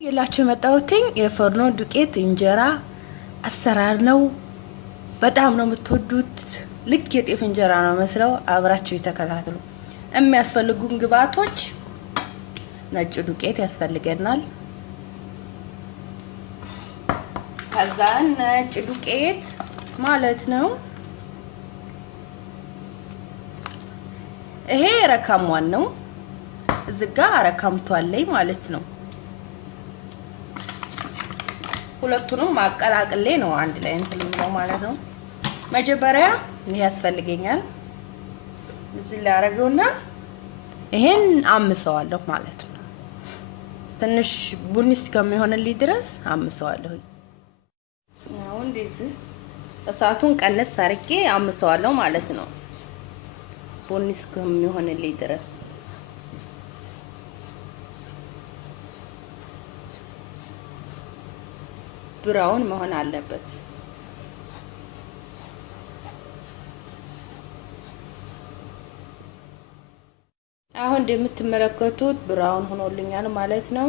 የላችሁ የመጣሁትኝ የፎርኖ ዱቄት እንጀራ አሰራር ነው። በጣም ነው የምትወዱት። ልክ የጤፍ እንጀራ ነው መስለው። አብራችሁ ተከታተሉ። የሚያስፈልጉን ግብአቶች ነጭ ዱቄት ያስፈልገናል። ከዛ ነጭ ዱቄት ማለት ነው ይሄ ረካሟን ነው። እዚህ ጋር ረካምቷለኝ ማለት ነው። ሁለቱንም ማቀላቀሌ ነው አንድ ላይ እንትን ነው ማለት ነው። መጀመሪያ ይሄ ያስፈልገኛል። እዚህ ላይ አረገውና ይሄን አምሰዋለሁ ማለት ነው። ትንሽ ቡኒ እስከሚሆንልኝ ድረስ አምሰዋለሁ። ያው እንደዚህ እሳቱን ቀነስ አድርጌ አምሰዋለሁ ማለት ነው። ቡኒ እስከሚሆንልኝ ድረስ ብራውን መሆን አለበት። አሁን እንደምትመለከቱት ብራውን ሆኖልኛል ማለት ነው።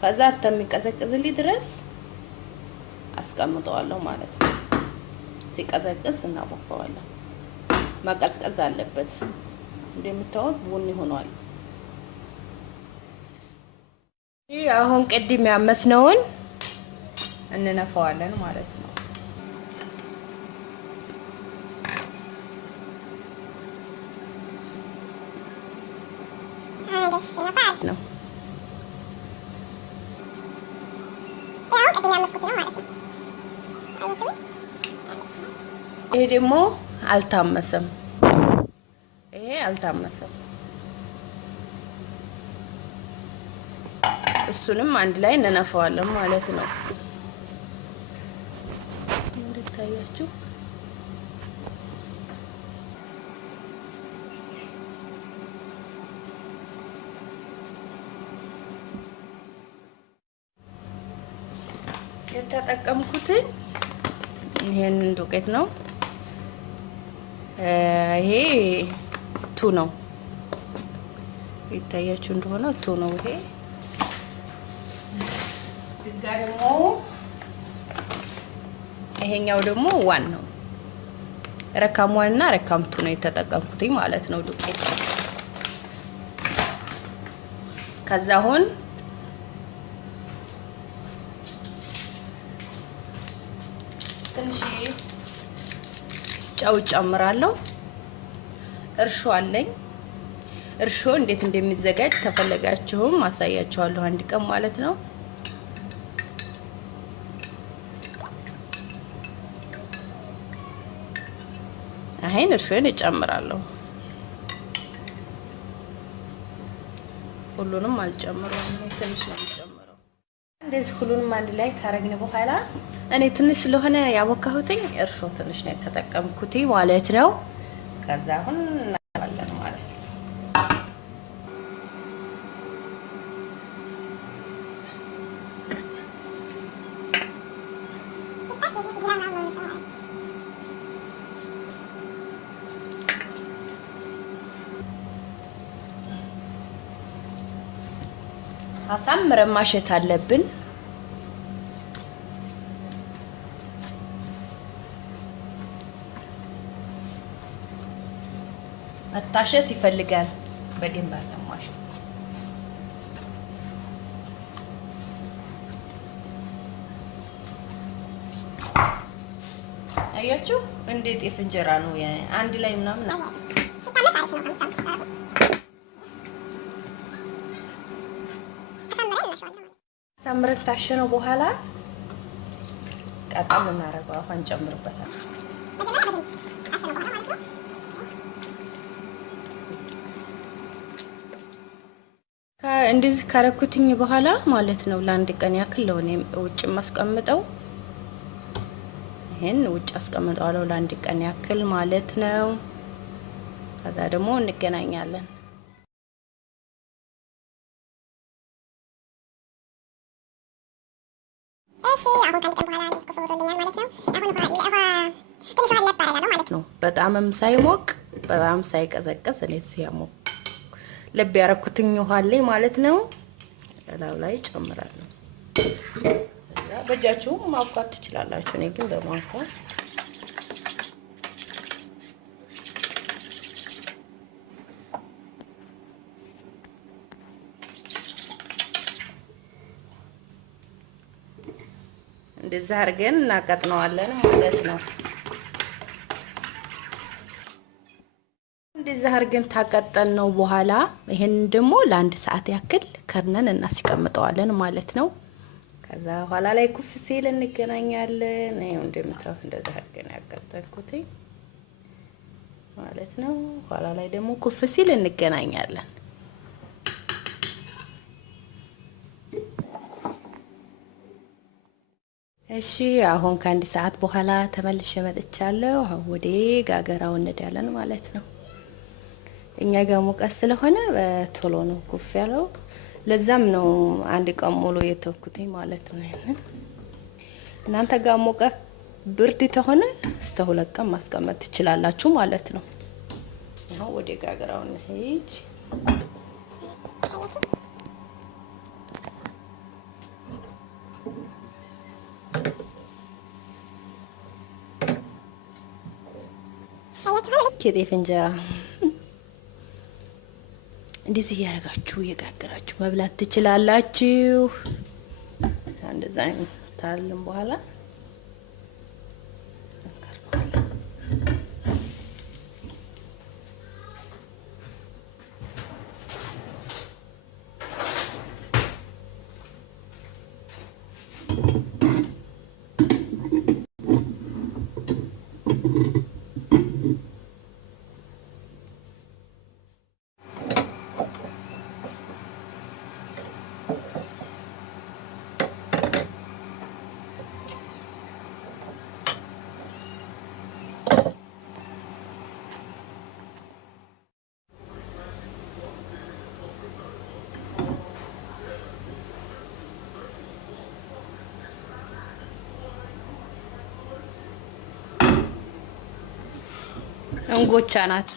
ከዛ እስከሚቀዘቅዝልኝ ድረስ አስቀምጠዋለሁ ማለት ነው። ሲቀዘቅዝ እናቦካዋለን። መቀዝቀዝ አለበት። እንደምታዩት ቡኒ ሆኗል። ይሄ አሁን ቅድም ያመስነውን እንነፋዋለን ማለት ነው። ይሄ ደግሞ አልታመሰም። ይሄ አልታመሰም። እሱንም አንድ ላይ እንነፋዋለን ማለት ነው። ታያችሁ የተጠቀምኩትን ይሄንን ዱቄት ነው። ይሄ ቱ ነው። ይታያችሁ እንደሆነ ቱ ነው። ይሄ እዚጋ ደግሞ ይሄኛው ደግሞ ዋን ነው። ረካም ዋን እና ረካም ቱ ነው የተጠቀምኩት ማለት ነው ዱቄት። ከዛ አሁን ትንሽ ጨው ጨምራለሁ። እርሾ አለኝ። እርሾ እንዴት እንደሚዘጋጅ ተፈለጋችሁም አሳያችኋለሁ አንድ ቀን ማለት ነው። አሁን እርሾን እጨምራለሁ። ሁሉንም አልጨምረውም፣ ትንሽ ነው የምጨምረው። እንደዚህ ሁሉንም አንድ ላይ ካረግን በኋላ እኔ ትንሽ ስለሆነ ያቦካሁትኝ እርሾ ትንሽ ነው የተጠቀምኩት ማለት ነው። ከዛ አሁን እናባለን ማለት ነው። አሳምረን ማሸት አለብን። መታሸት ይፈልጋል በደንብ ማሸት። አያችሁ እንዴት ጤፍ እንጀራ ነው አንድ ላይ ምናምን ሳምረት ታሸነው በኋላ ቀጣም እናረጋው አፋን ጨምርበታል። እንደዚህ ካረኩትኝ በኋላ ማለት ነው ለአንድ ቀን ያክል ለሆነ ውጭ ማስቀምጠው። ይሄን ውጭ አስቀምጠዋለሁ ለአንድ ቀን ያክል ማለት ነው። ከዛ ደግሞ እንገናኛለን። እሺ አሁን ከአንድ ቀን በኋላ እንደዚህ ኮፍሮልኛል ማለት ነው። አሁን ትንሽ ውሃ ለብ አደርጋለሁ ማለት ነው። በጣምም ሳይሞቅ በጣም ሳይቀዘቅዝ እኔ ሲያሞቅ ለብ ያረኩትኝ ውሃ አለኝ ማለት ነው። እላው ላይ ጨምራለሁ። በእጃችሁ ማብኳት ትችላላችሁ። እኔ ግን በማንኳት እንደዛ አድርገን እናቀጥነዋለን ማለት ነው። እንደዛ አድርገን ታቀጠልነው በኋላ ይሄን ደግሞ ለአንድ ሰዓት ያክል ከርነን እናስቀምጠዋለን ማለት ነው። ከዛ በኋላ ላይ ኩፍ ሲል እንገናኛለን። ይሄው እንደምታዩት እንደዛ አድርገን ያቀጠልኩት ማለት ነው። በኋላ ላይ ደግሞ ኩፍ ሲል እንገናኛለን። እሺ አሁን ከአንድ ሰዓት በኋላ ተመልሼ መጥቻለሁ። አሁን ወደ ጋገራው እንሄዳለን ማለት ነው። እኛ ጋር ሙቀት ስለሆነ በቶሎ ነው ኩፍ ያለው። ለዛም ነው አንድ ቀን ሙሉ የተወኩትኝ ማለት ነው። ይሄንን እናንተ ጋር ሙቀት ብርድ ተሆነ እስከ 2 ቀን ማስቀመጥ ትችላላችሁ ማለት ነው። አሁን ወደ ጋገራው እንሄድ። የጤፍ እንጀራ እንደዚህ እያደረጋችሁ እየጋገራችሁ መብላት ትችላላችሁ። እንደዛ ታልን በኋላ እንጎቻ ናት።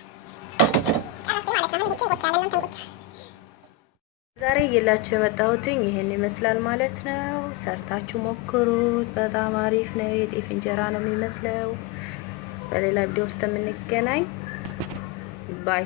ዛሬ እየላችሁ የመጣሁትኝ ይሄን ይመስላል ማለት ነው። ሰርታችሁ ሞክሩት። በጣም አሪፍ ነው። የጤፍ እንጀራ ነው የሚመስለው። በሌላ ቪዲዮ ውስጥ የምንገናኝ ባይ